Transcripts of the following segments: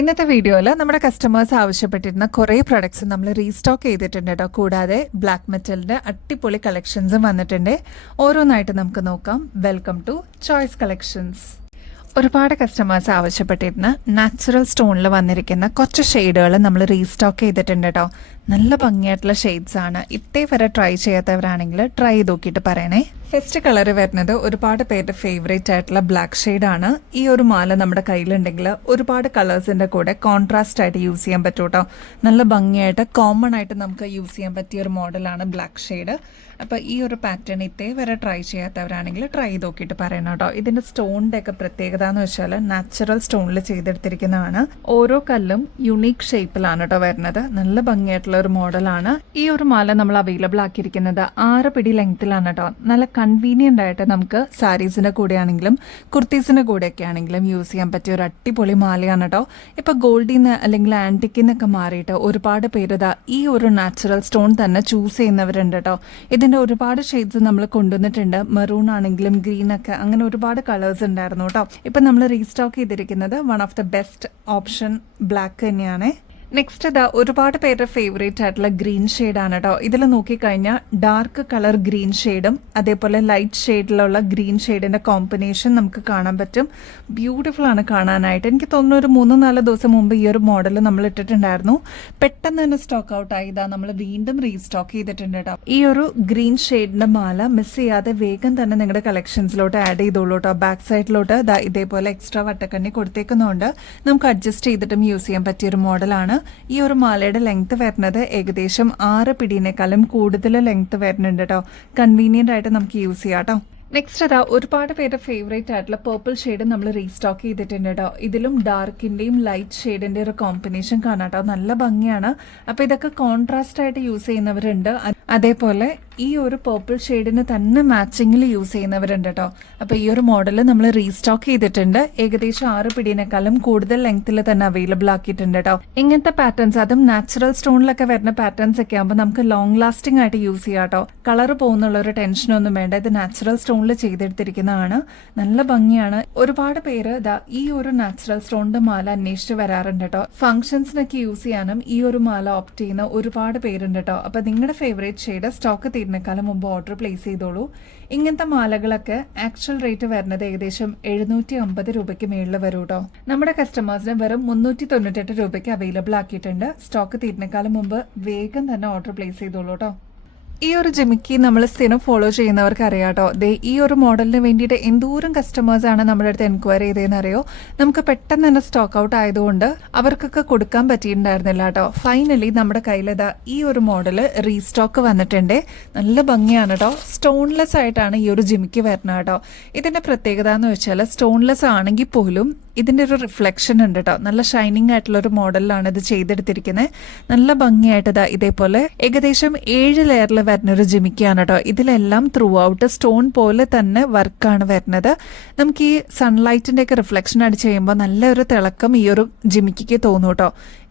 ഇന്നത്തെ വീഡിയോയിൽ നമ്മുടെ കസ്റ്റമേഴ്സ് ആവശ്യപ്പെട്ടിരുന്ന കുറേ പ്രൊഡക്ട്സ് നമ്മൾ റീസ്റ്റോക്ക് ചെയ്തിട്ടുണ്ട് കേട്ടോ. കൂടാതെ ബ്ലാക്ക് മെറ്റലിൻ്റെ അടിപൊളി കളക്ഷൻസും വന്നിട്ടുണ്ട്. ഓരോന്നായിട്ട് നമുക്ക് നോക്കാം. Welcome to choice collections. ഒരുപാട് കസ്റ്റമേഴ്സ് ആവശ്യപ്പെട്ടിരുന്ന നാച്ചുറൽ സ്റ്റോണിൽ വന്നിരിക്കുന്ന കുറച്ച് ഷെയ്ഡുകൾ നമ്മൾ റീസ്റ്റോക്ക് ചെയ്തിട്ടുണ്ട് കേട്ടോ. നല്ല ഭംഗിയായിട്ടുള്ള ഷെയ്ഡ്സ് ആണ്. ഇതേവരെ ട്രൈ ചെയ്യാത്തവരാണെങ്കിൽ ട്രൈ ചെയ്ത് നോക്കിയിട്ട് പറയണേ. ഫസ്റ്റ് കളർ വരുന്നത് ഒരുപാട് പേരുടെ ഫേവറേറ്റ് ആയിട്ടുള്ള ബ്ലാക്ക് ഷെയ്ഡാണ്. ഈ ഒരു മാല നമ്മുടെ കയ്യിലുണ്ടെങ്കിൽ ഒരുപാട് കളേഴ്സിൻ്റെ കൂടെ കോൺട്രാസ്റ്റ് ആയിട്ട് യൂസ് ചെയ്യാൻ പറ്റും കേട്ടോ. നല്ല ഭംഗിയായിട്ട് കോമൺ ആയിട്ട് നമുക്ക് യൂസ് ചെയ്യാൻ പറ്റിയ ഒരു മോഡലാണ് ബ്ലാക്ക് ഷെയ്ഡ്. അപ്പോൾ ഈ ഒരു പാറ്റേൺ ഇതേവരെ ട്രൈ ചെയ്യാത്തവരാണെങ്കിൽ ട്രൈ ചെയ്ത് നോക്കിയിട്ട് പറയണം കേട്ടോ. ഇതിൻ്റെ സ്റ്റോണിൻ്റെ ഒക്കെ പ്രത്യേകത എന്ന് വെച്ചാൽ നാച്ചുറൽ സ്റ്റോണിൽ ചെയ്തെടുത്തിരിക്കുന്നതാണ്. ഓരോ കല്ലും യുണീക്ക് ഷേപ്പിലാണ് കേട്ടോ വരുന്നത്. നല്ല ഭംഗിയായിട്ടുള്ള ഒരു മോഡലാണ്. ഈ ഒരു മാല നമ്മൾ അവൈലബിൾ ആക്കിയിരിക്കുന്നത് 6 പിടി ലെങ്ത്തിലാണ് കേട്ടോ. നല്ല കൺവീനിയൻ്റ് ആയിട്ട് നമുക്ക് സാരീസിൻ്റെ കൂടെ ആണെങ്കിലും കുർത്തീസിൻ്റെ കൂടെയൊക്കെ ആണെങ്കിലും യൂസ് ചെയ്യാൻ പറ്റിയ ഒരു അടിപൊളി മാലയാണ് കേട്ടോ. ഇപ്പോൾ ഗോൾഡിന്ന് അല്ലെങ്കിൽ ആൻറ്റിക്കിന്നൊക്കെ മാറിയിട്ട് ഒരുപാട് പേര് ഈ ഒരു നാച്ചുറൽ സ്റ്റോൺ തന്നെ ചൂസ് ചെയ്യുന്നവരുണ്ട് കേട്ടോ. ഇതിൻ്റെ ഒരുപാട് ഷെയ്ഡ്സ് നമ്മൾ കൊണ്ടുവന്നിട്ടുണ്ട്. മെറൂൺ ആണെങ്കിലും ഗ്രീൻ ഒക്കെ അങ്ങനെ ഒരുപാട് കളേഴ്സ് ഉണ്ടായിരുന്നു കേട്ടോ. ഇപ്പം നമ്മൾ റീസ്റ്റോക്ക് ചെയ്തിരിക്കുന്നത് one of the best option black തന്നെയാണ്. നെക്സ്റ്റ് ഒരുപാട് പേരുടെ ഫേവറേറ്റ് ആയിട്ടുള്ള ഗ്രീൻ ഷെയ്ഡാണ് കേട്ടോ. ഇതിൽ നോക്കിക്കഴിഞ്ഞാൽ ഡാർക്ക് കളർ ഗ്രീൻ ഷെയ്ഡും അതേപോലെ ലൈറ്റ് ഷെയ്ഡിലുള്ള ഗ്രീൻ ഷെയ്ഡിൻ്റെ കോമ്പിനേഷൻ നമുക്ക് കാണാൻ പറ്റും. ബ്യൂട്ടിഫുൾ ആണ് കാണാനായിട്ട്. എനിക്ക് തോന്നുന്നു ഒരു 3-4 ദിവസം മുമ്പ് ഈ ഒരു മോഡൽ നമ്മൾ ഇട്ടിട്ടുണ്ടായിരുന്നു. പെട്ടെന്ന് തന്നെ സ്റ്റോക്ക് ഔട്ട് ആയി. നമ്മൾ വീണ്ടും റീസ്റ്റോക്ക് ചെയ്തിട്ടുണ്ട് കേട്ടോ. ഈ ഒരു ഗ്രീൻ ഷെയ്ഡിൻ്റെ മാല മിസ് ചെയ്യാതെ വേഗം തന്നെ നിങ്ങളുടെ കളക്ഷൻസിലോട്ട് ആഡ് ചെയ്തോളൂ കേട്ടോ. ബാക്ക് സൈഡിലോട്ട് ഇതേപോലെ എക്സ്ട്രാ വട്ടക്കണ്ണി കൊടുത്തേക്കുന്നതുകൊണ്ട് നമുക്ക് അഡ്ജസ്റ്റ് ചെയ്തിട്ടും യൂസ് ചെയ്യാൻ പറ്റിയൊരു മോഡലാണ്. ഈ ഒരു മാലയുടെ ലെങ്ത് വരുന്നത് ഏകദേശം 6 പിടിനേക്കാളും കൂടുതൽ ലെങ്ത് വരുന്നുണ്ട് കേട്ടോ. കൺവീനിയൻ്റ് ആയിട്ട് നമുക്ക് യൂസ് ചെയ്യാം കേട്ടോ. നെക്സ്റ്റ് ഒരുപാട് പേരുടെ ഫേവറേറ്റ് ആയിട്ടുള്ള പേർപ്പിൾ ഷെയ്ഡ് നമ്മൾ റീസ്റ്റോക്ക് ചെയ്തിട്ടുണ്ട് കേട്ടോ. ഇതിലും ഡാർക്കിൻ്റെയും ലൈറ്റ് ഷെയ്ഡിൻ്റെ ഒരു കോമ്പിനേഷൻ കാണാം കേട്ടോ. നല്ല ഭംഗിയാണ്. അപ്പോൾ ഇതൊക്കെ കോൺട്രാസ്റ്റ് ആയിട്ട് യൂസ് ചെയ്യുന്നവരുണ്ട്. അതേപോലെ ഈ ഒരു പേർപ്പിൾ ഷെയ്ഡിന് തന്നെ മാച്ചിങ്ങിൽ യൂസ് ചെയ്യുന്നവരുണ്ട് കേട്ടോ. അപ്പോൾ ഈ ഒരു മോഡൽ നമ്മൾ റീസ്റ്റോക്ക് ചെയ്തിട്ടുണ്ട്. ഏകദേശം 6 പിടിനേക്കാളും കൂടുതൽ ലെങ്ത്തിൽ തന്നെ അവൈലബിൾ ആക്കിയിട്ടുണ്ട് കേട്ടോ. ഇങ്ങനത്തെ പാറ്റേൺസ്, അതും നാച്ചുറൽ സ്റ്റോണിലൊക്കെ വരുന്ന പാറ്റേൺസ് ഒക്കെ ആകുമ്പോൾ നമുക്ക് ലോങ് ലാസ്റ്റിംഗ് ആയിട്ട് യൂസ് ചെയ്യാം കേട്ടോ. കളർ പോകുന്നുള്ള ഒരു ടെൻഷനൊന്നും വേണ്ട. ഇത് നാച്ചുറൽ സ്റ്റോണിൽ ചെയ്തെടുത്തിരിക്കുന്നതാണ്. നല്ല ഭംഗിയാണ്. ഒരുപാട് പേര് ഈ ഒരു നാച്ചുറൽ സ്റ്റോണിന്റെ മാല അന്വേഷിച്ച് വരാറുണ്ട് കേട്ടോ. ഫംഗ്ഷൻസിനൊക്കെ യൂസ് ചെയ്യാനും ഈ ഒരു മാല ഓപ്റ്റ് ചെയ്യുന്ന ഒരുപാട് പേരുണ്ട് കേട്ടോ. അപ്പൊ നിങ്ങളുടെ ഫേവറേറ്റ് ഷെയ്ഡ് സ്റ്റോക്ക് തീരുന്നേക്കാളും മുമ്പ് ഓർഡർ പ്ലേസ് ചെയ്തോളൂ. ഇങ്ങനത്തെ മാലകളൊക്കെ ആക്ച്വൽ റേറ്റ് വരുന്നത് ഏകദേശം 750 രൂപയ്ക്ക് മേളിൽ വരും കേട്ടോ. നമ്മുടെ കസ്റ്റമേഴ്സിന് വെറും 398 രൂപയ്ക്ക് അവൈലബിൾ ആക്കിയിട്ടുണ്ട്. സ്റ്റോക്ക് തീരുന്നേക്കാളും മുമ്പ് വേഗം തന്നെ ഓർഡർ പ്ലേസ് ചെയ്തോളൂ കേട്ടോ. ഈ ഒരു ജിമിക്കി നമ്മൾ സ്ഥിരം ഫോളോ ചെയ്യുന്നവർക്ക് അറിയാം കേട്ടോ. ഈ ഒരു മോഡലിന് വേണ്ടിയിട്ട് എന്തോരം കസ്റ്റമേഴ്സാണ് നമ്മുടെ അടുത്ത് എൻക്വയറി ചെയ്തതെന്ന് അറിയോ. നമുക്ക് പെട്ടെന്ന് തന്നെ സ്റ്റോക്ക് ഔട്ട് ആയതുകൊണ്ട് അവർക്കൊക്കെ കൊടുക്കാൻ പറ്റിയിട്ടുണ്ടായിരുന്നില്ല കേട്ടോ. ഫൈനലി നമ്മുടെ കയ്യിൽ ഈ ഒരു മോഡൽ റീസ്റ്റോക്ക് വന്നിട്ടുണ്ട്. നല്ല ഭംഗിയാണ് കേട്ടോ. സ്റ്റോൺലെസ് ആയിട്ടാണ് ഈ ഒരു ജിമിക്കി വരുന്നത് കേട്ടോ. ഇതിൻ്റെ പ്രത്യേകത എന്ന് വെച്ചാൽ സ്റ്റോൺലെസ് ആണെങ്കിൽ പോലും ഇതിൻ്റെ ഒരു റിഫ്ലക്ഷൻ ഉണ്ട് കേട്ടോ. നല്ല ഷൈനിങ് ആയിട്ടുള്ള ഒരു മോഡലിലാണ് ഇത് ചെയ്തെടുത്തിരിക്കുന്നത്. നല്ല ഭംഗിയായിട്ട് ഇതേപോലെ ഏകദേശം 7 ലെയറിൽ വരുന്നൊരു ജിമിക്കിയാണ് കേട്ടോ. ഇതിലെല്ലാം ത്രൂ ഔട്ട് സ്റ്റോൺ പോലെ തന്നെ വർക്കാണ് വരുന്നത്. നമുക്ക് ഈ സൺലൈറ്റിൻ്റെ ഒക്കെ റിഫ്ലക്ഷൻ അടിച്ച് കഴിയുമ്പോൾ നല്ലൊരു തിളക്കം ഈ ഒരു ജിമിക്കിക്ക് തോന്നും കേട്ടോ.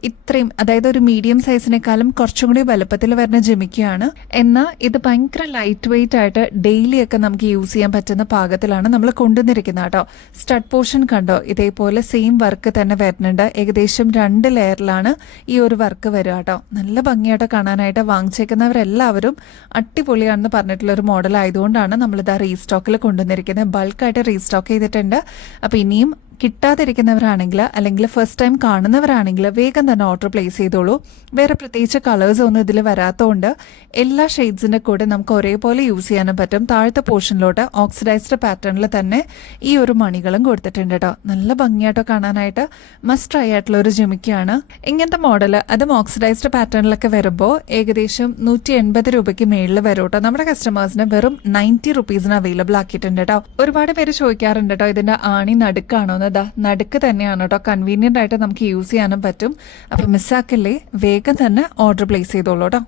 ഇത്രയും, അതായത് ഒരു മീഡിയം സൈസിനേക്കാളും കുറച്ചും കൂടി വലുപ്പത്തിൽ വരുന്ന ജിമിക്കിയാണ്. എന്നാൽ ഇത് ഭയങ്കര ലൈറ്റ് വെയിറ്റ് ആയിട്ട് ഡെയിലി ഒക്കെ നമുക്ക് യൂസ് ചെയ്യാൻ പറ്റുന്ന പാകത്തിലാണ് നമ്മൾ കൊണ്ടുവന്നിരിക്കുന്നത് കേട്ടോ. സ്റ്റഡ് പോർഷൻ കണ്ടോ, ഇതേപോലെ സെയിം വർക്ക് തന്നെ വരുന്നുണ്ട്. ഏകദേശം 2 ലെയറിലാണ് ഈ ഒരു വർക്ക് വരിക കേട്ടോ. നല്ല ഭംഗിയായിട്ട് കാണാനായിട്ട് വാങ്ങിച്ചേക്കുന്നവരെല്ലാവരും അടിപൊളിയാണെന്ന് പറഞ്ഞിട്ടുള്ള ഒരു മോഡൽ ആയതുകൊണ്ടാണ് നമ്മളിത് റീസ്റ്റോക്കിൽ കൊണ്ടുവന്നിരിക്കുന്നത്. ബൾക്കായിട്ട് റീസ്റ്റോക്ക് ചെയ്തിട്ടുണ്ട്. അപ്പോൾ ഇനിയും കിട്ടാതിരിക്കുന്നവരാണെങ്കിൽ അല്ലെങ്കിൽ ഫസ്റ്റ് ടൈം കാണുന്നവരാണെങ്കിൽ വേഗം തന്നെ ഓർഡർ പ്ലേസ് ചെയ്തോളൂ. വേറെ പ്രത്യേകിച്ച് കളേഴ്സ് ഒന്നും ഇതിൽ വരാത്തതുകൊണ്ട് എല്ലാ ഷെയ്ഡ്സിൻ്റെ കൂടെ നമുക്ക് ഒരേപോലെ യൂസ് ചെയ്യാനും പറ്റും. താഴത്തെ പോർഷനിലോട്ട് ഓക്സിഡൈസ്ഡ് പാറ്റേണിൽ തന്നെ ഈ ഒരു മണികളും കൊടുത്തിട്ടുണ്ട് കേട്ടോ. നല്ല ഭംഗിയായിട്ടോ കാണാനായിട്ട്. മസ്റ്റ് ട്രൈ ആയിട്ടുള്ള ഒരു ജിമിക്കിയാണ്. ഇങ്ങനത്തെ മോഡൽ അതും ഓക്സിഡൈസ്ഡ് പാറ്റേണിലൊക്കെ വരുമ്പോൾ ഏകദേശം 180 രൂപയ്ക്ക് മേളിൽ വരും കേട്ടോ. നമ്മുടെ കസ്റ്റമേഴ്സിന് വെറും 90 റുപ്പീസിന് അവൈലബിൾ ആക്കിയിട്ടുണ്ട് കേട്ടോ. ഒരുപാട് പേര് ചോദിക്കാറുണ്ട് കേട്ടോ, ഇതിൻ്റെ ആണി നടുക്കാണോ. നടുക്ക് തന്നെയാണ് കേട്ടോ. കൺവീനിയൻ്റ് ആയിട്ട് നമുക്ക് യൂസ് ചെയ്യാനും പറ്റും. അപ്പം മിസ്സാക്കില്ലേ, വേഗം തന്നെ ഓർഡർ പ്ലേസ് ചെയ്തോളൂ കേട്ടോ.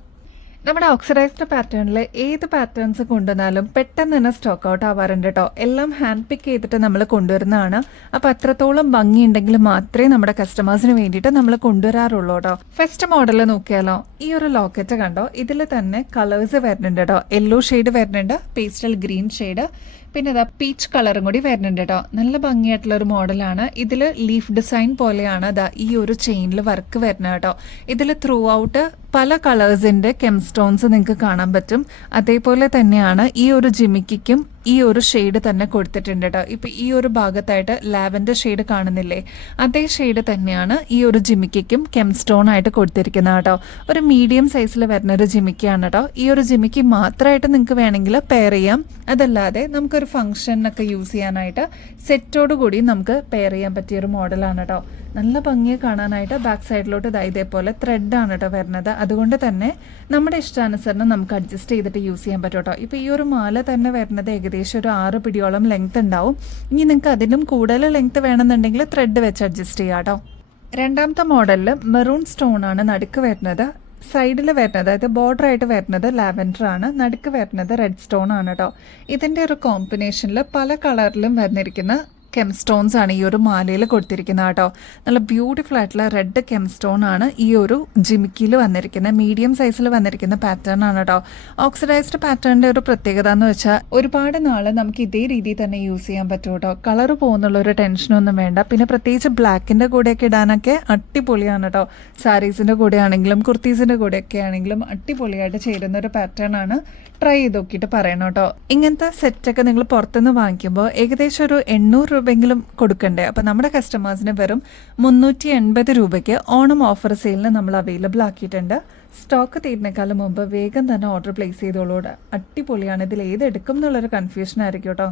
നമ്മുടെ ഓക്സിഡൈസ്ഡ് പാറ്റേണിൽ ഏത് പാറ്റേൺസ് കൊണ്ടുവന്നാലും പെട്ടെന്ന് തന്നെ സ്റ്റോക്ക് ഔട്ട് ആവാറുണ്ട് കേട്ടോ. എല്ലാം ഹാൻഡ് പിക്ക് ചെയ്തിട്ട് നമ്മൾ കൊണ്ടുവരുന്നതാണ്. അപ്പം അത്രത്തോളം ഭംഗിയുണ്ടെങ്കിൽ മാത്രമേ നമ്മുടെ കസ്റ്റമേഴ്സിന് വേണ്ടിയിട്ട് നമ്മൾ കൊണ്ടുവരാറുള്ളൂ കേട്ടോ. ഫസ്റ്റ് മോഡൽ നോക്കിയാലോ. ഈ ഒരു ലോക്കറ്റ് കണ്ടോ, ഇതിൽ തന്നെ കളേഴ്സ് വരുന്നുണ്ട് കേട്ടോ. യെല്ലോ ഷെയ്ഡ് വരുന്നുണ്ട്, പേസ്റ്റൽ ഗ്രീൻ ഷെയ്ഡ്, പിന്നെ ഇതാ പീച്ച് കളറും കൂടി വരുന്നുണ്ട് കേട്ടോ. നല്ല ഭംഗിയായിട്ടുള്ള ഒരു മോഡലാണ്. ഇതിൽ ലീഫ് ഡിസൈൻ പോലെയാണ് ഇതാ ഈ ഒരു ചെയിനിൽ വർക്ക് വരുന്നത് കേട്ടോ. ഇതിൽ ത്രൂ ഔട്ട് പല കളേഴ്സിന്റെ കെംസ്റ്റോൺസ് നിങ്ങൾക്ക് കാണാൻ പറ്റും. അതേപോലെ തന്നെയാണ് ഈ ഒരു ജിമിക്കും ഈ ഒരു ഷെയ്ഡ് തന്നെ കൊടുത്തിട്ടുണ്ട് കേട്ടോ. ഇപ്പൊ ഈ ഒരു ഭാഗത്തായിട്ട് ലാവൻഡർ ഷെയ്ഡ് കാണുന്നില്ലേ, അതേ ഷെയ്ഡ് തന്നെയാണ് ഈ ഒരു ജിമിക്കും കെംസ്റ്റോൺ ആയിട്ട് കൊടുത്തിരിക്കുന്നത് കേട്ടോ. ഒരു മീഡിയം സൈസിൽ വരുന്ന ഒരു ജിമിക്കാണ് കേട്ടോ. ഈ ഒരു ജിമിക്ക് മാത്രമായിട്ട് നിങ്ങൾക്ക് വേണമെങ്കിൽ പെയർ ചെയ്യാം. അതല്ലാതെ നമുക്കൊരു ഫംഗ്ഷനൊക്കെ യൂസ് ചെയ്യാനായിട്ട് സെറ്റോട് കൂടി നമുക്ക് പെയർ ചെയ്യാൻ പറ്റിയ ഒരു മോഡലാണ് കേട്ടോ. നല്ല ഭംഗിയെ കാണാനായിട്ട് ബാക്ക് സൈഡിലോട്ട് ഇതേപോലെ ത്രെഡാണ് കേട്ടോ വരുന്നത്. അതുകൊണ്ട് തന്നെ നമ്മുടെ ഇഷ്ടാനുസരണം നമുക്ക് അഡ്ജസ്റ്റ് ചെയ്തിട്ട് യൂസ് ചെയ്യാൻ പറ്റും കേട്ടോ. ഇപ്പോൾ ഈ ഒരു മാല തന്നെ വരുന്നത് ഏകദേശം ഒരു 6 പിടിയോളം ലെങ്ത് ഉണ്ടാവും. ഇനി നിങ്ങൾക്ക് അതിലും കൂടുതൽ ലെങ്ത് വേണമെന്നുണ്ടെങ്കിൽ ത്രെഡ് വെച്ച് അഡ്ജസ്റ്റ് ചെയ്യാം കേട്ടോ. രണ്ടാമത്തെ മോഡലിൽ മെറൂൺ സ്റ്റോൺ ആണ് നടുക്ക് വരുന്നത്. സൈഡിൽ വരുന്നത്, അതായത് ബോർഡർ ആയിട്ട് വരുന്നത് ലാവൻഡർ ആണ്, നടുക്ക് വരുന്നത് റെഡ് സ്റ്റോൺ ആണ് കേട്ടോ. ഇതിൻ്റെ ഒരു കോമ്പിനേഷനിൽ പല കളറിലും വരുന്നിരിക്കുന്ന കെംസ്റ്റോൺസ് ആണ് ഈ ഒരു മാലയിൽ കൊടുത്തിരിക്കുന്നത് കേട്ടോ. നല്ല ബ്യൂട്ടിഫുൾ ആയിട്ടുള്ള റെഡ് കെംസ്റ്റോൺ ആണ് ഈ ഒരു ജിമിക്കിയിൽ വന്നിരിക്കുന്നത്. മീഡിയം സൈസിൽ വന്നിരിക്കുന്ന പാറ്റേൺ ആണ് കേട്ടോ. ഓക്സിഡൈസ്ഡ് പാറ്റേണിന്റെ ഒരു പ്രത്യേകത എന്ന് വെച്ചാൽ ഒരുപാട് നാൾ നമുക്ക് ഇതേ രീതിയിൽ തന്നെ യൂസ് ചെയ്യാൻ പറ്റും കേട്ടോ. കളർ പോകുന്നുള്ള ഒരു ടെൻഷനൊന്നും വേണ്ട. പിന്നെ പ്രത്യേകിച്ച് ബ്ലാക്കിന്റെ കൂടെയൊക്കെ ഇടാനൊക്കെ അടിപൊളിയാണ് കേട്ടോ. സാരീസിന്റെ കൂടെ ആണെങ്കിലും കുർത്തീസിന്റെ കൂടെയൊക്കെ ആണെങ്കിലും അടിപൊളിയായിട്ട് ചേരുന്ന ഒരു പാറ്റേൺ ആണ്. ട്രൈ ചെയ്ത് നോക്കിയിട്ട് പറയണം കേട്ടോ. ഇങ്ങനത്തെ സെറ്റൊക്കെ നിങ്ങൾ പുറത്തുനിന്ന് വാങ്ങിക്കുമ്പോൾ ഏകദേശം ഒരു 800 രൂപയെങ്കിലും കൊടുക്കണ്ടേ. അപ്പോൾ നമ്മുടെ കസ്റ്റമേഴ്സിന് വെറും 380 രൂപയ്ക്ക് ഓണം ഓഫർ സെയിലിന് നമ്മൾ അവൈലബിൾ ആക്കിയിട്ടുണ്ട്. സ്റ്റോക്ക് തീരുന്നേക്കാളും മുമ്പ് വേഗം തന്നെ ഓർഡർ പ്ലേസ് ചെയ്തോളൂ. അടിപൊളിയാണ്. ഇതിൽ ഏതെടുക്കും എന്നുള്ളൊരു കൺഫ്യൂഷൻ ആയിരിക്കും കേട്ടോ.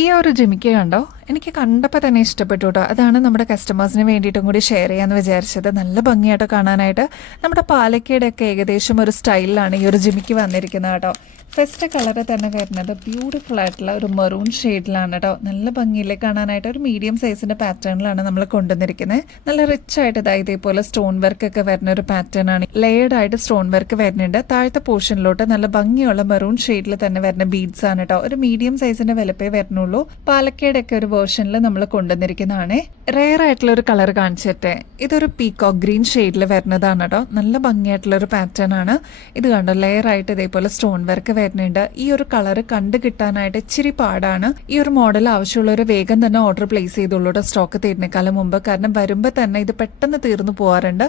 ഈ ഒരു ജിമിക്ക് കണ്ടോ, എനിക്ക് കണ്ടപ്പോൾ തന്നെ ഇഷ്ടപ്പെട്ടു കേട്ടോ. അതാണ് നമ്മുടെ കസ്റ്റമേഴ്സിന് വേണ്ടിയിട്ടും കൂടി ഷെയർ ചെയ്യാമെന്ന് വിചാരിച്ചത്. നല്ല ഭംഗിയായിട്ട് കാണാനായിട്ട് നമ്മുടെ പാലക്കയുടെ ഒക്കെ ഏകദേശം ഒരു സ്റ്റൈലിലാണ് ഈ ഒരു ജിമിക്ക് വന്നിരിക്കുന്നത് കേട്ടോ. ഫസ്റ്റ് കളറ് തന്നെ വരുന്നത് ബ്യൂട്ടിഫുൾ ആയിട്ടുള്ള ഒരു മെറൂൺ ഷെയ്ഡിലാണ് കേട്ടോ. നല്ല ഭംഗിയില്ലേ കാണാനായിട്ട്. ഒരു മീഡിയം സൈസിന്റെ പാറ്റേണിലാണ് നമ്മൾ കൊണ്ടുവന്നിരിക്കുന്നത്. നല്ല റിച്ച് ആയിട്ട് ഇതേപോലെ സ്റ്റോൺ വർക്ക് ഒക്കെ വരുന്ന ഒരു പാറ്റേൺ ആണ്. ലെയർഡ് ആയിട്ട് സ്റ്റോൺ വർക്ക് വരുന്നുണ്ട്. താഴത്തെ പോർഷനിലോട്ട് നല്ല ഭംഗിയുള്ള മെറൂൺ ഷെയ്ഡിൽ തന്നെ വരുന്ന ബീഡ്സ് ആണ് കേട്ടോ. ഒരു മീഡിയം സൈസിന്റെ വിലപ്പേ വരുന്നുള്ളൂ. പാലക്കയുടെ ഒക്കെ ഒരു വേർഷനിൽ നമ്മൾ കൊണ്ടുവന്നിരിക്കുന്നതാണ്. റെയർ ആയിട്ടുള്ള ഒരു കളർ കാണിച്ചിട്ടെ. ഇതൊരു പീകോക്ക് ഗ്രീൻ ഷെയ്ഡിൽ വരുന്നതാണ് കേട്ടോ. നല്ല ഭംഗിയായിട്ടുള്ള ഒരു പാറ്റേൺ ആണ്. ഇത് കണ്ടോ, ലെയർ ആയിട്ട് ഇതേപോലെ സ്റ്റോൺ വർക്ക് വരുന്നുണ്ട്. ഈ ഒരു കളർ കണ്ടു കിട്ടാനായിട്ട് ഇച്ചിരി പാടാണ്. ഈ ഒരു മോഡൽ ആവശ്യമുള്ളവർ വേഗം തന്നെ ഓർഡർ പ്ലേസ് ചെയ്തോളൂ. സ്റ്റോക്ക് തീരുന്നേക്കാളും മുമ്പ്. കാരണം വരുമ്പോൾ തന്നെ ഇത് പെട്ടെന്ന് തീർന്നു പോകാറുണ്ട്.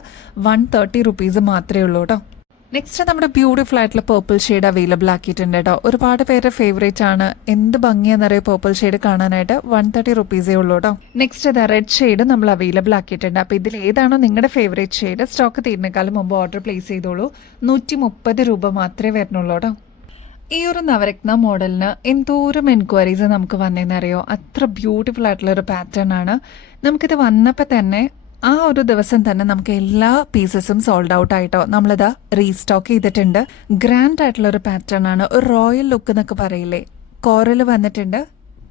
130 റുപ്പീസ് മാത്രമേ ഉള്ളൂ കേട്ടോ. നെക്സ്റ്റ് നമ്മുടെ ബ്യൂട്ടിഫുൾ ആയിട്ടുള്ള പേർപ്പിൾ ഷെയ്ഡ് അവൈലബിൾ ആക്കിയിട്ടുണ്ട് കേട്ടോ. ഒരുപാട് പേരുടെ ഫേവറേറ്റ് ആണ്. എന്ത് ഭംഗിയാണെന്നറിയോ പേർപ്പിൾ ഷെയ്ഡ് കാണാനായിട്ട്. 130 റുപ്പീസേ ഉള്ളൂ കേട്ടോ. നെക്സ്റ്റ് ഇതാ റെഡ് ഷെയ്ഡ് നമ്മൾ അവൈലബിൾ ആക്കിയിട്ടുണ്ട്. അപ്പോൾ ഇതിൽ ഏതാണോ നിങ്ങളുടെ ഫേവറേറ്റ് ഷെയ്ഡ് സ്റ്റോക്ക് തീരുന്നേക്കാളും മുമ്പ് ഓർഡർ പ്ലേസ് ചെയ്തോളൂ. 130 രൂപ മാത്രമേ വരുന്നുള്ളൂ കേട്ടോ. ഈ ഒരു നവരത്ന മോഡലിന് എന്തോരം എൻക്വയറീസ് നമുക്ക് വന്നേന്നറിയോ. അത്ര ബ്യൂട്ടിഫുൾ ആയിട്ടുള്ള ഒരു പാറ്റേൺ ആണ്. നമുക്കിത് വന്നപ്പോൾ തന്നെ ആ ഒരു ദിവസം തന്നെ നമുക്ക് എല്ലാ പീസസും സോൾഡ് ഔട്ട് ആയിട്ടോ. നമ്മളിതാ റീസ്റ്റോക്ക് ചെയ്തിട്ടുണ്ട്. ഗ്രാൻഡ് ആയിട്ടുള്ള ഒരു പാറ്റേൺ ആണ്. ഒരു റോയൽ ലുക്ക് എന്നൊക്കെ പറയില്ലേ. കോറൽ വന്നിട്ടുണ്ട്,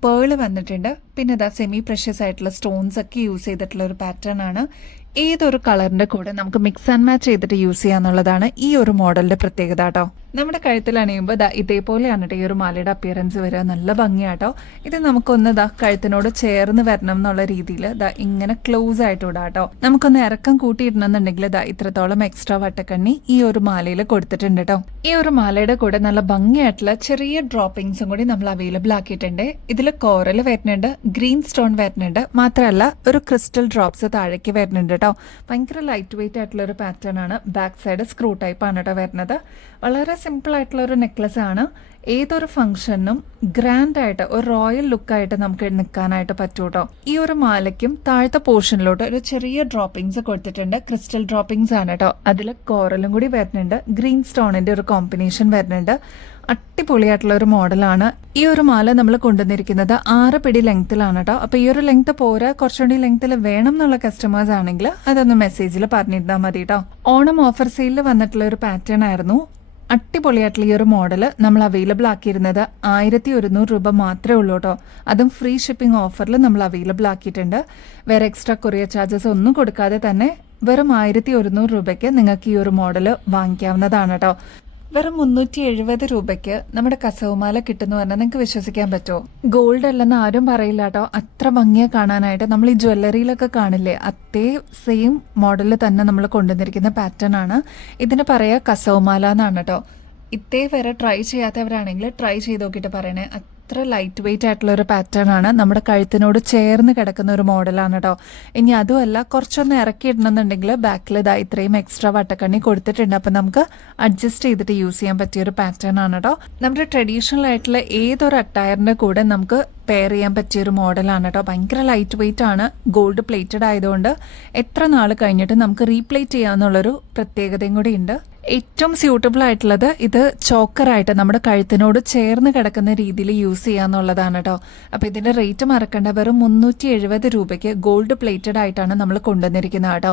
പേള് വന്നിട്ടുണ്ട്, പിന്നെ ഇതാ സെമി പ്രഷ്യസ് ആയിട്ടുള്ള സ്റ്റോൺസ് ഒക്കെ യൂസ് ചെയ്തിട്ടുള്ള ഒരു പാറ്റേൺ ആണ്. ഏതൊരു കളറിന്റെ കൂടെ നമുക്ക് മിക്സ് ആൻഡ് മാച്ച് ചെയ്തിട്ട് യൂസ് ചെയ്യാന്നുള്ളതാണ് ഈ ഒരു മോഡലിന്റെ പ്രത്യേകത കേട്ടോ. നമ്മുടെ കഴുത്തിൽ അണിയുമ്പോൾ ഇതേപോലെയാണ് ഈ ഒരു മാലയുടെ അപ്പിയറൻസ് വരിക. നല്ല ഭംഗിയാട്ടോ. ഇത് നമുക്കൊന്ന് കഴുത്തിനോട് ചേർന്ന് വരണം എന്നുള്ള രീതിയിൽ ഇങ്ങനെ ക്ലോസ് ആയിട്ട് ഇടാം കേട്ടോ. നമുക്കൊന്ന് ഇറക്കം കൂട്ടിയിടണമെന്നുണ്ടെങ്കിൽ ഇത്രത്തോളം എക്സ്ട്രാ വട്ടക്കണ്ണി ഈ ഒരു മാലയിൽ കൊടുത്തിട്ടുണ്ട് കേട്ടോ. ഈ ഒരു മാലയുടെ കൂടെ നല്ല ഭംഗിയായിട്ടുള്ള ചെറിയ ഡ്രോപ്പിംഗ്സും കൂടി നമ്മൾ അവൈലബിൾ ആക്കിയിട്ടുണ്ട്. ഇതിൽ കോറൽ വരുന്നുണ്ട്, ഗ്രീൻ സ്റ്റോൺ വരുന്നുണ്ട്, മാത്രമല്ല ഒരു ക്രിസ്റ്റൽ ഡ്രോപ്സ് താഴേക്ക് വരുന്നുണ്ട് കേട്ടോ. ഭയങ്കര ലൈറ്റ് വെയിറ്റ് ആയിട്ടുള്ള ഒരു പാറ്റേൺ ആണ്. ബാക്ക് സൈഡ് സ്ക്രൂ ടൈപ്പ് ആണ് കേട്ടോ വരുന്നത്. വളരെ സിമ്പിൾ ആയിട്ടുള്ള ഒരു നെക്ലസ് ആണ്. ഏതൊരു ഫംഗ്ഷനും ഗ്രാൻഡ് ആയിട്ട് ഒരു റോയൽ ലുക്കായിട്ട് നമുക്ക് നിൽക്കാനായിട്ട് പറ്റൂ കേട്ടോ. ഈ ഒരു മാലയ്ക്കും താഴത്തെ പോർഷനിലോട്ട് ഒരു ചെറിയ ഡ്രോപ്പിംഗ്സ് കൊടുത്തിട്ടുണ്ട്. ക്രിസ്റ്റൽ ഡ്രോപ്പിംഗ്സ് ആണ് കേട്ടോ. അതിൽ കോറലും കൂടി വരുന്നുണ്ട്, ഗ്രീൻ സ്റ്റോണിന്റെ ഒരു കോമ്പിനേഷൻ വരുന്നുണ്ട്. അടിപൊളിയായിട്ടുള്ള ഒരു മോഡലാണ്. ഈ ഒരു മാല നമ്മൾ കൊണ്ടുവന്നിരിക്കുന്നത് 6 പിടി ലെങ്ത്തിലാണ് കേട്ടോ. അപ്പോൾ ഈ ഒരു ലെങ്ത് പോരാ, കുറച്ചുകൂടി ലെങ്ത്തിൽ വേണം എന്നുള്ള കസ്റ്റമേഴ്സ് ആണെങ്കിൽ അതൊന്ന് മെസ്സേജിൽ പറഞ്ഞിരുന്നാൽ മതി കേട്ടോ. ഓണം ഓഫർ സെയിലിൽ വന്നിട്ടുള്ള ഒരു പാറ്റേൺ ആയിരുന്നു. അടിപൊളിയായിട്ടുള്ള ഈ ഒരു മോഡൽ നമ്മൾ അവൈലബിൾ ആക്കിയിരുന്നത് 1100 രൂപ മാത്രമേ ഉള്ളൂ കേട്ടോ. അതും ഫ്രീ ഷിപ്പിംഗ് ഓഫറിൽ നമ്മൾ അവൈലബിൾ ആക്കിയിട്ടുണ്ട്. വേറെ എക്സ്ട്രാ കൊറിയർ ചാർജസ് ഒന്നും കൊടുക്കാതെ തന്നെ വെറും 1100 രൂപയ്ക്ക് നിങ്ങൾക്ക് ഈ ഒരു മോഡൽ വാങ്ങിക്കാവുന്നതാണ് കേട്ടോ. വെറും 370 രൂപയ്ക്ക് നമ്മുടെ കസവുമാല കിട്ടുന്നു പറഞ്ഞാൽ നിങ്ങൾക്ക് വിശ്വസിക്കാൻ പറ്റുമോ? ഗോൾഡ് അല്ലെന്ന് ആരും പറയില്ല കേട്ടോ. അത്ര ഭംഗിയെ കാണാനായിട്ട് നമ്മൾ ഈ ജ്വല്ലറിയിലൊക്കെ കാണില്ലേ, അതേ സെയിം മോഡലിൽ തന്നെ നമ്മൾ കൊണ്ടുവന്നിരിക്കുന്ന പാറ്റേൺ ആണ്. ഇതിന് പറയുക കസവുമാല എന്നാണ് കേട്ടോ. ഇതേ വരെ ട്രൈ ചെയ്യാത്തവരാണെങ്കിൽ ട്രൈ ചെയ്ത് നോക്കിയിട്ട് പറയണേ. അത്ര ലൈറ്റ് വെയിറ്റ് ആയിട്ടുള്ള ഒരു പാറ്റേൺ ആണ്. നമ്മുടെ കഴുത്തിനോട് ചേർന്ന് കിടക്കുന്ന ഒരു മോഡലാണ് കേട്ടോ. ഇനി അതുമല്ല കുറച്ചൊന്ന് ഇറക്കിയിടണമെന്നുണ്ടെങ്കിൽ ബാക്കിൽ ഇതാ ഇത്രയും എക്സ്ട്രാ വട്ടക്കണ്ണി കൊടുത്തിട്ടുണ്ട്. അപ്പം നമുക്ക് അഡ്ജസ്റ്റ് ചെയ്തിട്ട് യൂസ് ചെയ്യാൻ പറ്റിയ ഒരു പാറ്റേൺ ആണ് കേട്ടോ. നമ്മുടെ ട്രഡീഷണൽ ആയിട്ടുള്ള ഏതൊരു അട്ടയറിൻ്റെ കൂടെ നമുക്ക് പെയർ ചെയ്യാൻ പറ്റിയൊരു മോഡലാണ് കേട്ടോ. ഭയങ്കര ലൈറ്റ് വെയിറ്റ് ആണ്. ഗോൾഡ് പ്ലേറ്റഡ് ആയതുകൊണ്ട് എത്ര നാൾ കഴിഞ്ഞിട്ട് നമുക്ക് റീപ്ലേറ്റ് ചെയ്യാമെന്നുള്ളൊരു പ്രത്യേകതയും കൂടി ഉണ്ട്. ഏറ്റവും സ്യൂട്ടബിൾ ആയിട്ടുള്ളത് ഇത് ചോക്കറായിട്ട് നമ്മുടെ കഴുത്തിനോട് ചേർന്ന് കിടക്കുന്ന രീതിയിൽ യൂസ് ചെയ്യാന്നുള്ളതാണ് കേട്ടോ. അപ്പോൾ ഇതിൻ്റെ റേറ്റ് മറക്കേണ്ട, വെറും 370 രൂപയ്ക്ക് ഗോൾഡ് പ്ലേറ്റഡ് ആയിട്ടാണ് നമ്മൾ കൊണ്ടുവന്നിരിക്കുന്നത് കേട്ടോ.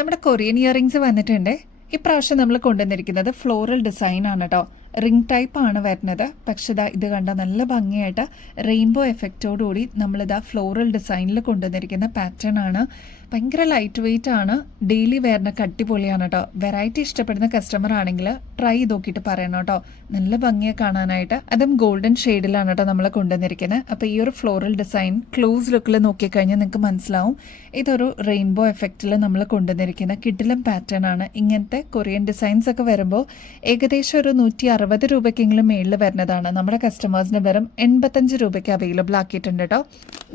നമ്മുടെ കൊറിയൻ ഇയറിങ്സ് വന്നിട്ടുണ്ട്. ഇപ്രാവശ്യം നമ്മൾ കൊണ്ടുവന്നിരിക്കുന്നത് ഫ്ലോറൽ ഡിസൈൻ ആണ് കേട്ടോ. റിംഗ് ടൈപ്പ് ആണ് വരുന്നത്. പക്ഷേ ഇത് കണ്ട നല്ല ഭംഗിയായിട്ട് റെയിൻബോ എഫക്റ്റോടുകൂടി നമ്മളിതാ ഫ്ലോറൽ ഡിസൈനിൽ കൊണ്ടുവന്നിരിക്കുന്ന പാറ്റേൺ ആണ്. ഭയങ്കര ലൈറ്റ് വെയിറ്റ് ആണ്. ഡെയിലി വെയറിനൊക്കെ അടിപൊളിയാണ് കേട്ടോ. വെറൈറ്റി ഇഷ്ടപ്പെടുന്ന കസ്റ്റമർ ആണെങ്കിൽ ട്രൈ ചെയ്ത് നോക്കിയിട്ട് പറയണം കേട്ടോ. നല്ല ഭംഗിയെ കാണാനായിട്ട്. അതും ഗോൾഡൻ ഷെയ്ഡിലാണ് കേട്ടോ നമ്മൾ കൊണ്ടുവന്നിരിക്കുന്നത്. അപ്പോൾ ഈ ഒരു ഫ്ലോറൽ ഡിസൈൻ ക്ലോസ് ലുക്കിൽ നോക്കിക്കഴിഞ്ഞാൽ നിങ്ങൾക്ക് മനസ്സിലാവും ഇതൊരു റെയിൻബോ എഫക്റ്റിൽ നമ്മൾ കൊണ്ടുവന്നിരിക്കുന്ന കിടിലം പാറ്റേൺ ആണ്. ഇങ്ങനത്തെ കൊറിയൻ ഡിസൈൻസ് ഒക്കെ വരുമ്പോൾ ഏകദേശം ഒരു 160 രൂപയ്ക്കെങ്കിലും മേളിൽ വരുന്നതാണ്. നമ്മുടെ കസ്റ്റമേഴ്സിന് വെറും 85 രൂപയ്ക്ക് അവൈലബിൾ ആക്കിയിട്ടുണ്ട് കേട്ടോ.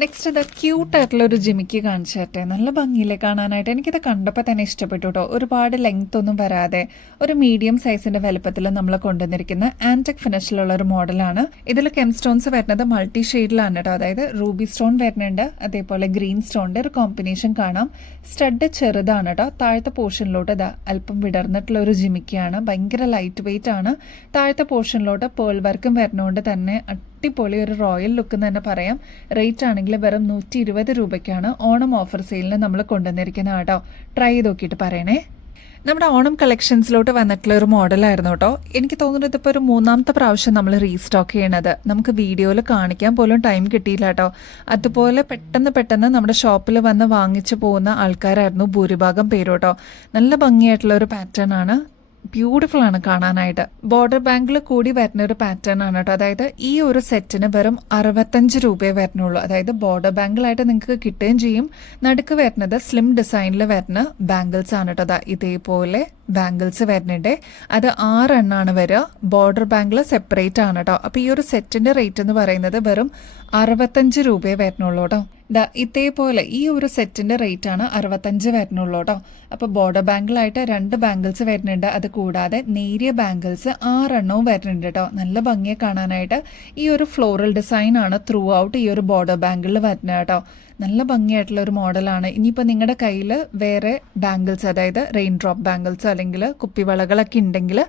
നെക്സ്റ്റ് ഇത് ക്യൂട്ടായിട്ടുള്ള ഒരു ജിമിക്ക് കാണിച്ചു തരട്ടെ. നല്ല ഭംഗിയില്ലേ കാണാനായിട്ട്. എനിക്കിത് കണ്ടപ്പോൾ തന്നെ ഇഷ്ടപ്പെട്ടു കേട്ടോ. ഒരുപാട് ലെങ്ത് ഒന്നും വരാതെ ഒരു മീഡിയം സൈസിന്റെ വലുപ്പത്തിൽ നമ്മൾ കൊണ്ടുവന്നിരിക്കുന്ന ആന്റിക് ഫിനിഷിലുള്ള ഒരു മോഡലാണ്. ഇതിൽ കെം സ്റ്റോൺസ് വരുന്നത് മൾട്ടി ഷെയ്ഡിലാണ് കേട്ടോ. അതായത് റൂബി സ്റ്റോൺ വരുന്നുണ്ട്, അതേപോലെ ഗ്രീൻ സ്റ്റോണിന്റെ ഒരു കോമ്പിനേഷൻ കാണാം. സ്റ്റഡ് ചെറുതാണ് കേട്ടോ. താഴത്തെ പോർഷനിലോട്ട് ഇതാ അല്പം വിടർന്നിട്ടുള്ള ഒരു ജിമിക്കാണ്. ഭയങ്കര ലൈറ്റ് വെയിറ്റ് ആണ്. താഴത്തെ പോർഷനിലോട്ട് പേൾ വർക്കും വരുന്നതുകൊണ്ട് തന്നെ അടിപൊളി ഒരു റോയൽ ലുക്ക് എന്ന് തന്നെ പറയാം. റേറ്റ് ആണെങ്കിൽ വെറും 120 രൂപയ്ക്കാണ് ഓണം ഓഫർ സെയിലിന് നമ്മൾ കൊണ്ടുവന്നിരിക്കുന്നത് കേട്ടോ. ട്രൈ ചെയ്ത് നോക്കിയിട്ട് പറയണേ. നമ്മുടെ ഓണം കളക്ഷൻസിലോട്ട് വന്നിട്ടുള്ള ഒരു മോഡലായിരുന്നു കേട്ടോ. എനിക്ക് തോന്നുന്നത് ഇതിപ്പോൾ ഒരു 3ാമത്തെ പ്രാവശ്യം നമ്മൾ റീസ്റ്റോക്ക് ചെയ്യണത്. നമുക്ക് വീഡിയോയിൽ കാണിക്കാൻ പോലും ടൈം കിട്ടിയില്ല കേട്ടോ. അതുപോലെ പെട്ടെന്ന് നമ്മുടെ ഷോപ്പിൽ വന്ന് വാങ്ങിച്ചു പോകുന്ന ആൾക്കാരായിരുന്നു ഭൂരിഭാഗം പേരും കേട്ടോ. നല്ല ഭംഗിയായിട്ടുള്ള ഒരു പാറ്റേൺ ആണ്. ബ്യൂട്ടിഫുൾ ആണ് കാണാനായിട്ട്. ബോർഡർ ബാങ്കിൽ കൂടി വരുന്ന ഒരു പാറ്റേൺ ആണ് കേട്ടോ. അതായത് ഈ ഒരു സെറ്റിന് വെറും 65 രൂപയെ വരുന്നുള്ളൂ. അതായത് ബോർഡർ ബാങ്കിളായിട്ട് നിങ്ങൾക്ക് കിട്ടുകയും ചെയ്യും. നടുക്ക് വരുന്നത് സ്ലിം ഡിസൈനിൽ വരുന്ന ബാംഗിൾസ് ആണ് കേട്ടോ. അതാ ഇതേപോലെ ബാംഗിൾസ് വരുന്നുണ്ട്. അത് 6 എണ്ണാണ് വരിക. ബോർഡർ ബാങ്കിൾ സെപ്പറേറ്റ് ആണ് കേട്ടോ. അപ്പോൾ ഈ ഒരു സെറ്റിന്റെ റേറ്റ് എന്ന് പറയുന്നത് വെറും 65 രൂപയെ വരുന്നുള്ളൂ കേട്ടോ. ഇതേപോലെ ഈ ഒരു സെറ്റിന്റെ റേറ്റ് ആണ് 65 വരുന്നുള്ളൂ കേട്ടോ. അപ്പോൾ ബോർഡർ ബാങ്കിളായിട്ട് 2 ബാംഗിൾസ് വരുന്നുണ്ട്. അത് കൂടാതെ നേരിയ ബാംഗിൾസ് 6 എണ്ണവും വരുന്നുണ്ട് കേട്ടോ. നല്ല ഭംഗിയെ കാണാനായിട്ട്. ഈ ഒരു ഫ്ലോറൽ ഡിസൈൻ ആണ് ത്രൂ ഔട്ട് ഈ ഒരു ബോർഡർ ബാങ്കിളിൽ വരുന്നത് കേട്ടോ. നല്ല ഭംഗിയായിട്ടുള്ള ഒരു മോഡലാണ്. ഇനിയിപ്പോൾ നിങ്ങളുടെ കയ്യിൽ വേറെ ബാംഗിൾസ്, അതായത് റെയിൻ ഡ്രോപ്പ് ബാംഗിൾസ് അല്ലെങ്കിൽ കുപ്പിവളകളൊക്കെ ഉണ്ടെങ്കിൽ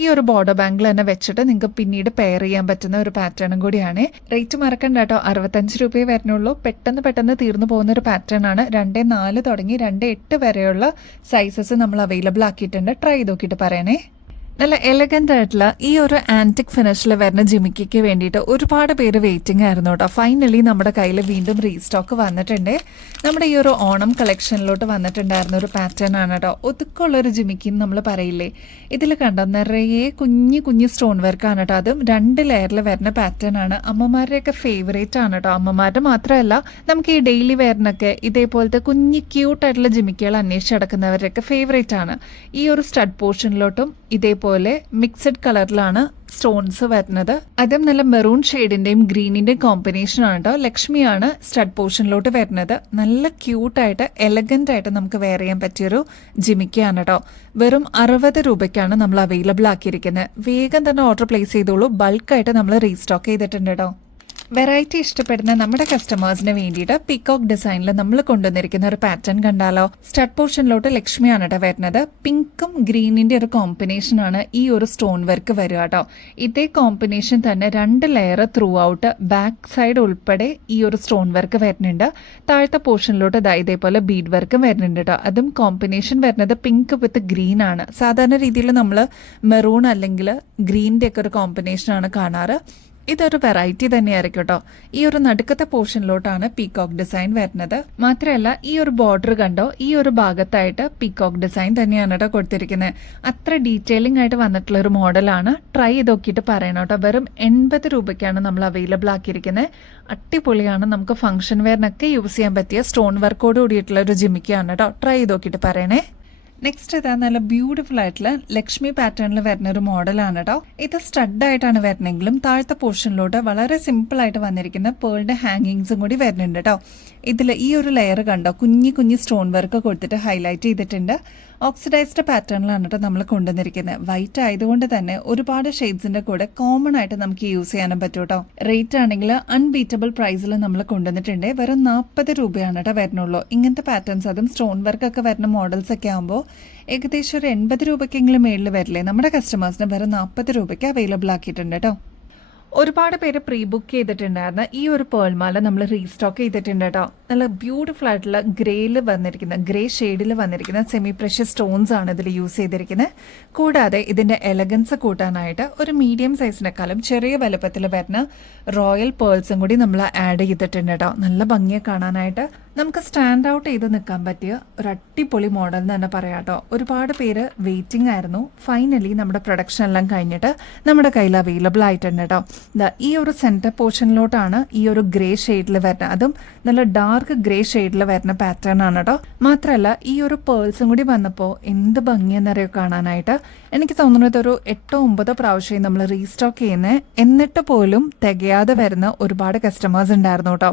ഈ ഒരു ബോർഡർ ബാംഗിൾ തന്നെ വെച്ചിട്ട് നിങ്ങൾക്ക് പിന്നീട് പെയർ ചെയ്യാൻ പറ്റുന്ന ഒരു പാറ്റേണും കൂടിയാണ്. റേറ്റ് മറക്കണ്ട കേട്ടോ. 65 രൂപയെ വരുന്നുള്ളൂ. പെട്ടെന്ന് തീർന്നു പോകുന്ന ഒരു പാറ്റേൺ ആണ്. 2.4 തുടങ്ങി 2.8 വരെയുള്ള സൈസസ് നമ്മൾ അവൈലബിൾ ആക്കിയിട്ടുണ്ട്. ട്രൈ ചെയ്ത് നോക്കിയിട്ട് പറയണേ. നല്ല എലഗൻ്റ് ആയിട്ടുള്ള ഈ ഒരു ആൻറ്റിക് ഫിനിഷിൽ വരുന്ന ജിമിക്കിക്ക് വേണ്ടിയിട്ട് ഒരുപാട് പേര് വെയിറ്റിംഗ് ആയിരുന്നു കേട്ടോ. ഫൈനലി നമ്മുടെ കയ്യിൽ വീണ്ടും റീസ്റ്റോക്ക് വന്നിട്ടുണ്ട്. നമ്മുടെ ഈ ഒരു ഓണം കളക്ഷനിലോട്ട് വന്നിട്ടുണ്ടായിരുന്ന ഒരു പാറ്റേൺ ആണ് കേട്ടോ. ഒതുക്കമുള്ളൊരു ജിമിക്കി നമ്മൾ പറയില്ലേ, ഇതിൽ കണ്ടോ നിറയെ കുഞ്ഞു സ്റ്റോൺ വർക്കാണ് കേട്ടോ. അതും 2 ലെയറിൽ വരുന്ന പാറ്റേൺ ആണ്. അമ്മമാരുടെയൊക്കെ ഫേവറേറ്റ് ആണ് കേട്ടോ. അമ്മമാരുടെ മാത്രമല്ല, നമുക്ക് ഈ ഡെയിലി വെയറിനൊക്കെ ഇതേപോലത്തെ ക്യൂട്ടായിട്ടുള്ള ജിമിക്കുകൾ അന്വേഷിച്ച് നടക്കുന്നവരുടെയൊക്കെ ഫേവറേറ്റ് ആണ്. ഈ ഒരു സ്റ്റഡ് പോർഷനിലോട്ടും ഇതേപോലെ മിക്സഡ് കളറിലാണ് സ്റ്റോൺസ് വരുന്നത്. അതും നല്ല മെറൂൺ ഷെയ്ഡിന്റെയും ഗ്രീനിന്റെയും കോമ്പിനേഷൻ ആണ് കേട്ടോ. ലക്ഷ്മിയാണ് സ്റ്റഡ് പോർഷനിലോട്ട് വരുന്നത്. നല്ല ക്യൂട്ടായിട്ട് എലഗന്റ് ആയിട്ട് നമുക്ക് വെയർ ചെയ്യാൻ പറ്റിയൊരു ജിമിക്കാണ് കേട്ടോ. വെറും 60 രൂപയ്ക്കാണ് നമ്മൾ അവൈലബിൾ ആക്കിയിരിക്കുന്നത്. വേഗം തന്നെ ഓർഡർ പ്ലേസ് ചെയ്തോളൂ. ബൾക്കായിട്ട് നമ്മൾ റീസ്റ്റോക്ക് ചെയ്തിട്ടുണ്ട് കേട്ടോ. വെറൈറ്റി ഇഷ്ടപ്പെടുന്ന നമ്മുടെ കസ്റ്റമേഴ്സിന് വേണ്ടിയിട്ട് പീകോക്ക് ഡിസൈനിൽ നമ്മൾ കൊണ്ടുവന്നിരിക്കുന്ന ഒരു പാറ്റേൺ കണ്ടാലോ. സ്റ്റഡ് പോർഷനിലോട്ട് ലക്ഷ്മിയാണ് കേട്ടോ വരുന്നത്. പിങ്കും ഗ്രീനിന്റെ ഒരു കോമ്പിനേഷൻ ആണ് ഈ ഒരു സ്റ്റോൺ വർക്ക് വരിക കേട്ടോ. ഇതേ കോമ്പിനേഷൻ തന്നെ 2 layer through out back side ഉൾപ്പെടെ ഈ ഒരു സ്റ്റോൺ വർക്ക് വരുന്നുണ്ട്. താഴത്തെ പോർഷനിലോട്ട് ഇതേപോലെ ബീഡ് വർക്കും വരുന്നുണ്ട് കേട്ടോ. അതും കോമ്പിനേഷൻ വരുന്നത് പിങ്ക് വിത്ത് ഗ്രീൻ ആണ്. സാധാരണ രീതിയിൽ നമ്മൾ മെറൂൺ അല്ലെങ്കിൽ ഗ്രീനിന്റെ ഒക്കെ ഒരു കോമ്പിനേഷൻ ആണ് കാണാറ്. ഇതൊരു വെറൈറ്റി തന്നെയായിരിക്കും കേട്ടോ. ഈ ഒരു നടുക്കത്തെ പോർഷനിലോട്ടാണ് പീകോക്ക് ഡിസൈൻ വരുന്നത്. മാത്രമല്ല ഈ ഒരു ബോർഡർ കണ്ടോ, ഈ ഒരു ഭാഗത്തായിട്ട് പീകോക്ക് ഡിസൈൻ തന്നെയാണ് കേട്ടോ കൊടുത്തിരിക്കുന്നത്. അത്ര ഡീറ്റെയിലിംഗ് ആയിട്ട് വന്നിട്ടുള്ള ഒരു മോഡലാണ്. ട്രൈ ചെയ്ത് നോക്കിയിട്ട് പറയണം കേട്ടോ. വെറും 80 രൂപയ്ക്കാണ് നമ്മൾ അവൈലബിൾ ആക്കിയിരിക്കുന്നത്. അടിപൊളിയാണ്. നമുക്ക് ഫംഗ്ഷൻ വെയറിനൊക്കെ യൂസ് ചെയ്യാൻ പറ്റിയ സ്റ്റോൺ വർക്കോട് കൂടിയിട്ടുള്ള ഒരു ജിമിക്കാണ് കേട്ടോ. ട്രൈ ചെയ്ത് നോക്കിയിട്ട് പറയണേ. നെക്സ്റ്റ് ഇതാ നല്ല ബ്യൂട്ടിഫുൾ ആയിട്ടുള്ള ലക്ഷ്മി പാറ്റേണിൽ വരുന്ന ഒരു മോഡലാണ് കേട്ടോ. ഇത് സ്റ്റഡ് ആയിട്ടാണ് വരുന്നെങ്കിലും താഴത്തെ പോർഷനിലോട്ട് വളരെ സിമ്പിൾ ആയിട്ട് വന്നിരിക്കുന്ന പേളിന്റെ ഹാങ്ങിങ്സും കൂടി വരുന്നുണ്ട് കേട്ടോ. ഇതിൽ ഈ ഒരു ലെയർ കണ്ടോ, കുഞ്ഞി കുഞ്ഞി സ്റ്റോൺ വർക്ക് കൊടുത്തിട്ട് ഹൈലൈറ്റ് ചെയ്തിട്ടുണ്ട്. ഓക്സിഡൈസ്ഡ് പാറ്റേണിലാണ് കേട്ടോ നമ്മൾ കൊണ്ടുവന്നിരിക്കുന്നത്. വൈറ്റ് ആയതുകൊണ്ട് തന്നെ ഒരുപാട് ഷെയ്ഡ്സിന്റെ കൂടെ കോമൺ ആയിട്ട് നമുക്ക് യൂസ് ചെയ്യാനും പറ്റും കേട്ടോ. റേറ്റ് ആണെങ്കിൽ അൺബീറ്റബിൾ പ്രൈസിൽ നമ്മൾ കൊണ്ടുവന്നിട്ടുണ്ട്. വെറും 40 രൂപയാണ് കേട്ടോ വരുന്നുള്ളൂ. ഇങ്ങനത്തെ പാറ്റേൺസ് അതും സ്റ്റോൺ വർക്ക് ഒക്കെ വരുന്ന മോഡൽസ് ഒക്കെ ആകുമ്പോൾ ഏകദേശം ഒരു 80 രൂപയ്ക്കെങ്കിലും മേളിൽ വരില്ലേ. നമ്മുടെ കസ്റ്റമേഴ്സിന് വെറും 40 രൂപയ്ക്ക് അവൈലബിൾ ആക്കിയിട്ടുണ്ട് കേട്ടോ. ഒരുപാട് പേര് പ്രീ ബുക്ക് ചെയ്തിട്ടുണ്ടായിരുന്ന ഈ ഒരു പേൾമാല നമ്മൾ റീസ്റ്റോക്ക് ചെയ്തിട്ടുണ്ട് കേട്ടോ. നല്ല ബ്യൂട്ടിഫുൾ ആയിട്ടുള്ള ഗ്രേ ഷെയ്ഡിൽ വന്നിരിക്കുന്ന സെമി പ്രഷ്യസ് സ്റ്റോൺസ് ആണ് ഇതിൽ യൂസ് ചെയ്തിരിക്കുന്നത്. കൂടാതെ ഇതിന്റെ എലഗൻസ് കൂട്ടാനായിട്ട് ഒരു മീഡിയം സൈസിനെക്കാളും ചെറിയ വലുപ്പത്തിൽ വരുന്ന റോയൽ പേൾസും കൂടി നമ്മൾ ആഡ് ചെയ്തിട്ടുണ്ട് കേട്ടോ. നല്ല ഭംഗിയെ കാണാനായിട്ട് നമുക്ക് സ്റ്റാൻഡ് ഔട്ട് ചെയ്ത് നിൽക്കാൻ പറ്റിയ ഒരു അടിപൊളി മോഡൽ എന്ന് തന്നെ പറയാം കേട്ടോ. ഒരുപാട് പേര് വെയിറ്റിംഗ് ആയിരുന്നു. ഫൈനലി നമ്മുടെ പ്രൊഡക്ഷൻ എല്ലാം കഴിഞ്ഞിട്ട് നമ്മുടെ കയ്യിൽ അവൈലബിൾ ആയിട്ടുണ്ട് കേട്ടോ. ഈ ഒരു സെന്റർ പോർഷനിലോട്ടാണ് ഈ ഒരു ഗ്രേ ഷെയ്ഡിൽ വരുന്നത്. അതും നല്ല ഡാർക്ക് ഗ്രേ ഷെയ്ഡിൽ വരുന്ന പാറ്റേൺ ആണ് കേട്ടോ. മാത്രമല്ല ഈ ഒരു പേൾസും കൂടി വന്നപ്പോൾ എന്ത് ഭംഗിയെന്നറിയോ കാണാനായിട്ട്. എനിക്ക് തോന്നുന്നത് ഒരു 8-9 പ്രാവശ്യം നമ്മൾ റീസ്റ്റോക്ക് ചെയ്യുന്നത്, എന്നിട്ട് പോലും തികയാതെ വരുന്ന ഒരുപാട് കസ്റ്റമേഴ്സ് ഉണ്ടായിരുന്നു കേട്ടോ.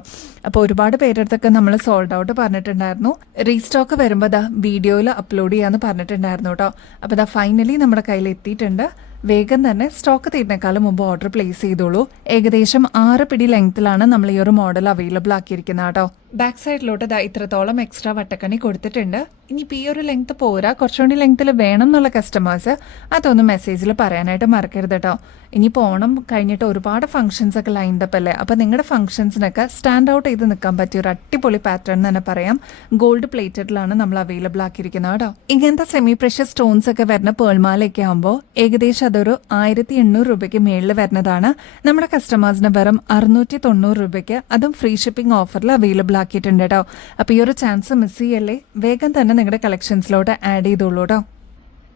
അപ്പോൾ ഒരുപാട് പേരെടുത്തൊക്കെ നമ്മൾ സോൾഡ് ഔട്ട് പറഞ്ഞിട്ടുണ്ടായിരുന്നു. റീസ്റ്റോക്ക് വരുമ്പോൾ വീഡിയോയിൽ അപ്ലോഡ് ചെയ്യാന്ന് പറഞ്ഞിട്ടുണ്ടായിരുന്നു കേട്ടോ. അപ്പോൾ ഫൈനലി നമ്മുടെ കയ്യിൽ എത്തിയിട്ടുണ്ട്. വേഗം തന്നെ സ്റ്റോക്ക് തീരുന്നേക്കാളും മുമ്പ് ഓർഡർ പ്ലേസ് ചെയ്തോളൂ. ഏകദേശം 6 പിടി ലെങ്ത്തിലാണ് നമ്മൾ ഈ ഒരു മോഡൽ അവൈലബിൾ ആക്കിയിരിക്കുന്നത് കേട്ടോ. ബാക്ക് സൈഡിലോട്ട് ഇത്രത്തോളം എക്സ്ട്രാ വട്ടക്കണി കൊടുത്തിട്ടുണ്ട്. ഇനിയിപ്പോൾ ഈ ഒരു ലെങ്ത് പോരാ, കുറച്ചുകൂടി ലെങ്ത്തിൽ വേണം എന്നുള്ള കസ്റ്റമേഴ്സ് അതൊന്ന് മെസ്സേജിൽ പറയാനായിട്ട് മറക്കരുത് കേട്ടോ. ഇനിയിപ്പോൾ ഓണം കഴിഞ്ഞിട്ട് ഒരുപാട് ഫംഗ്ഷൻസ് ഒക്കെ ലൈൻഡപ്പ് അല്ലേ. അപ്പോൾ നിങ്ങളുടെ ഫംഗ്ഷൻസിനൊക്കെ സ്റ്റാൻഡ് ഔട്ട് ചെയ്ത് നിൽക്കാൻ പറ്റിയ ഒരു അടിപൊളി പാറ്റേൺ തന്നെ പറയാം. ഗോൾഡ് പ്ലേറ്റഡിലാണ് നമ്മൾ അവൈലബിൾ ആക്കിയിരിക്കുന്നത് കേട്ടോ. ഇങ്ങനത്തെ സെമി പ്രഷ്യസ് സ്റ്റോൺസ് ഒക്കെ വരുന്ന പേൾമാലയൊക്കെ ആകുമ്പോൾ ഏകദേശം അതൊരു 1800 രൂപയ്ക്ക് മേളിൽ വരുന്നതാണ്. നമ്മുടെ കസ്റ്റമേഴ്സിന് വെറും 690 രൂപയ്ക്ക്, അതും ഫ്രീ ഷിപ്പിംഗ് ഓഫറിൽ അവൈലബിൾ ആക്കിയിട്ടുണ്ട് കേട്ടോ. അപ്പോൾ ഈ ഒരു ചാൻസ് മിസ് ചെയ്യല്ലേ. വേഗം തന്നെ നിങ്ങളുടെ കളക്ഷൻസിലോട്ട് ആഡ് ചെയ്തോളൂ കേട്ടോ.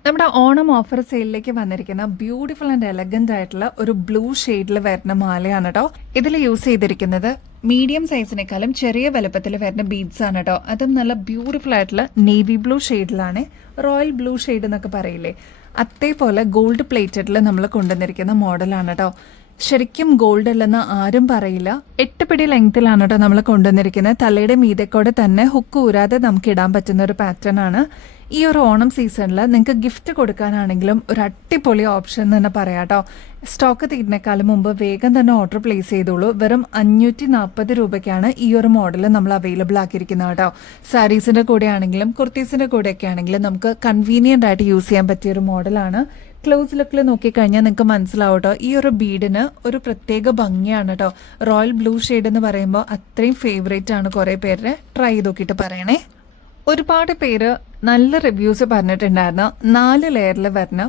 നമ്മുടെ ഓണം ഓഫർ സെയിലിലേക്ക് വന്നിരിക്കുന്ന ബ്യൂട്ടിഫുൾ ആൻഡ് എലഗന്റ് ആയിട്ടുള്ള ഒരു ബ്ലൂ ഷെയ്ഡിൽ വരുന്ന മാലയാണ് കേട്ടോ. ഇതിൽ യൂസ് ചെയ്തിരിക്കുന്നത് മീഡിയം സൈസിനേക്കാളും ചെറിയ വലുപ്പത്തിൽ വരുന്ന ബീഡ്സ് ആണ് കേട്ടോ. അതും നല്ല ബ്യൂട്ടിഫുൾ ആയിട്ടുള്ള നേവി ബ്ലൂ ഷെയ്ഡിലാണ്. റോയൽ ബ്ലൂ ഷെയ്ഡ് എന്നൊക്കെ പറയില്ലേ, അതേപോലെ ഗോൾഡ് പ്ലേറ്റഡിൽ നമ്മൾ കൊണ്ടുവന്നിരിക്കുന്ന മോഡലാണ് കേട്ടോ. ശരിക്കും ഗോൾഡ് അല്ലെന്ന് ആരും പറയില്ല. 8 പിടി ലെങ്ത്തിലാണ് കേട്ടോ നമ്മൾ കൊണ്ടുവന്നിരിക്കുന്നത്. തലയുടെ മീതക്കോടെ തന്നെ ഹുക്ക് ഊരാതെ നമുക്ക് ഇടാൻ പറ്റുന്ന ഒരു പാറ്റേൺ ആണ്. ഈ ഒരു ഓണം സീസണിൽ നിങ്ങൾക്ക് ഗിഫ്റ്റ് കൊടുക്കാനാണെങ്കിലും ഒരു അടിപൊളി ഓപ്ഷൻ എന്ന് തന്നെ പറയാം കേട്ടോ. സ്റ്റോക്ക് തീരുന്നേക്കാളും മുമ്പ് വേഗം തന്നെ ഓർഡർ പ്ലേസ് ചെയ്തോളൂ. വെറും 540 രൂപയ്ക്കാണ് ഈ ഒരു മോഡൽ നമ്മൾ അവൈലബിൾ ആക്കിയിരിക്കുന്നത് കേട്ടോ. സാരീസിന്റെ കൂടെ ആണെങ്കിലും കുർത്തീസിന്റെ കൂടെയൊക്കെ ആണെങ്കിലും നമുക്ക് കൺവീനിയന്റ് ആയിട്ട് യൂസ് ചെയ്യാൻ പറ്റിയ ഒരു മോഡലാണ്. ക്ലോസ് ലുക്കിൽ നോക്കിക്കഴിഞ്ഞാൽ നിങ്ങൾക്ക് മനസ്സിലാവും കേട്ടോ. ഈ ഒരു ബീഡിന് ഒരു പ്രത്യേക ഭംഗിയാണ് കേട്ടോ. റോയൽ ബ്ലൂ ഷെയ്ഡ് എന്ന് പറയുമ്പോൾ അത്രയും ഫേവറേറ്റ് ആണ്. കുറേ പേര് ട്രൈ ചെയ്ത് നോക്കിയിട്ട് പറയണേ. ഒരുപാട് പേര് നല്ല റിവ്യൂസ് പറഞ്ഞിട്ടുണ്ടായിരുന്നു. 4 ലെയറിൽ വരുന്ന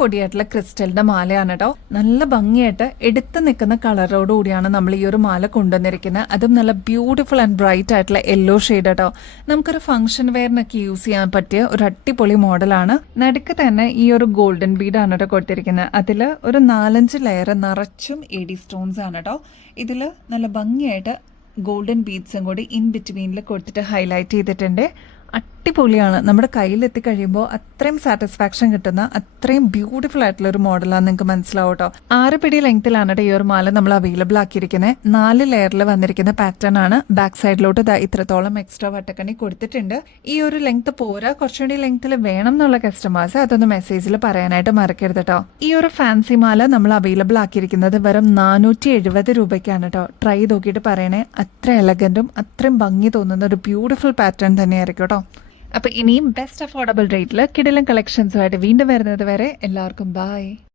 പൊടിയായിട്ടുള്ള ക്രിസ്റ്റലിന്റെ മാലയാണ് കേട്ടോ. നല്ല ഭംഗിയായിട്ട് എടുത്ത് നിൽക്കുന്ന കളറോട് കൂടിയാണ് നമ്മൾ ഈ ഒരു മാല കൊണ്ടുവന്നിരിക്കുന്നത്. അതും നല്ല ബ്യൂട്ടിഫുൾ ആൻഡ് ബ്രൈറ്റ് ആയിട്ടുള്ള യെല്ലോ ഷെയ്ഡ് കേട്ടോ. നമുക്കൊരു ഫംഗ്ഷൻ വെയറിനൊക്കെ യൂസ് ചെയ്യാൻ പറ്റിയ ഒരു അടിപൊളി മോഡലാണ്. നടുക്ക് തന്നെ ഈ ഒരു ഗോൾഡൻ ബീഡാണ് കേട്ടോ കൊടുത്തിരിക്കുന്നത്. അതിൽ ഒരു 4-5 ലെയർ നിറച്ചും AD സ്റ്റോൺസ് ആണ് കേട്ടോ. ഇതിൽ നല്ല ഭംഗിയായിട്ട് ഗോൾഡൻ ബീഡ്സും കൂടി ഇൻ ബിറ്റ്വീനിൽ കൊടുത്തിട്ട് ഹൈലൈറ്റ് ചെയ്തിട്ടുണ്ട്. അടിപൊളിയാണ്. നമ്മുടെ കയ്യിലെത്തി കഴിയുമ്പോൾ അത്രയും സാറ്റിസ്ഫാക്ഷൻ കിട്ടുന്ന അത്രയും ബ്യൂട്ടിഫുൾ ആയിട്ടുള്ള ഒരു മോഡലാണ്. നിങ്ങൾക്ക് മനസ്സിലാവും കേട്ടോ. 6 പിടി ലെങ്ത്തിലാണ് ഈ ഒരു മാല നമ്മൾ അവൈലബിൾ ആക്കിയിരിക്കുന്നത്. 4 ലെയറിൽ വന്നിരിക്കുന്ന പാറ്റേൺ ആണ്. ബാക്ക് സൈഡിലോട്ട് ഇത്രത്തോളം എക്സ്ട്രാ വട്ടക്കണി കൊടുത്തിട്ടുണ്ട്. ഈ ഒരു ലെങ്ത് പോരാ, കുറച്ചുകൂടി ലെങ്ത്തിൽ വേണം എന്നുള്ള കസ്റ്റമേഴ്സ് അതൊന്ന് മെസ്സേജിൽ പറയാനായിട്ട് മറക്കരുത് കേട്ടോ. ഈ ഒരു ഫാൻസി മാല നമ്മൾ അവൈലബിൾ ആക്കിയിരിക്കുന്നത് വെറും 470 രൂപയ്ക്കാണ് കേട്ടോ. ട്രൈ നോക്കിയിട്ട് പറയണേ. അത്ര എലഗന്റും അത്രയും ഭംഗി തോന്നുന്ന ഒരു ബ്യൂട്ടിഫുൾ പാറ്റേൺ തന്നെയായിരിക്കും കേട്ടോ. അപ്പോൾ ഇനിയും ബെസ്റ്റ് അഫോർഡബിൾ റേറ്റിൽ കിടിലൻ കളക്ഷൻസുമായിട്ട് വീണ്ടും വരുന്നത് വരെ എല്ലാവർക്കും ബൈ.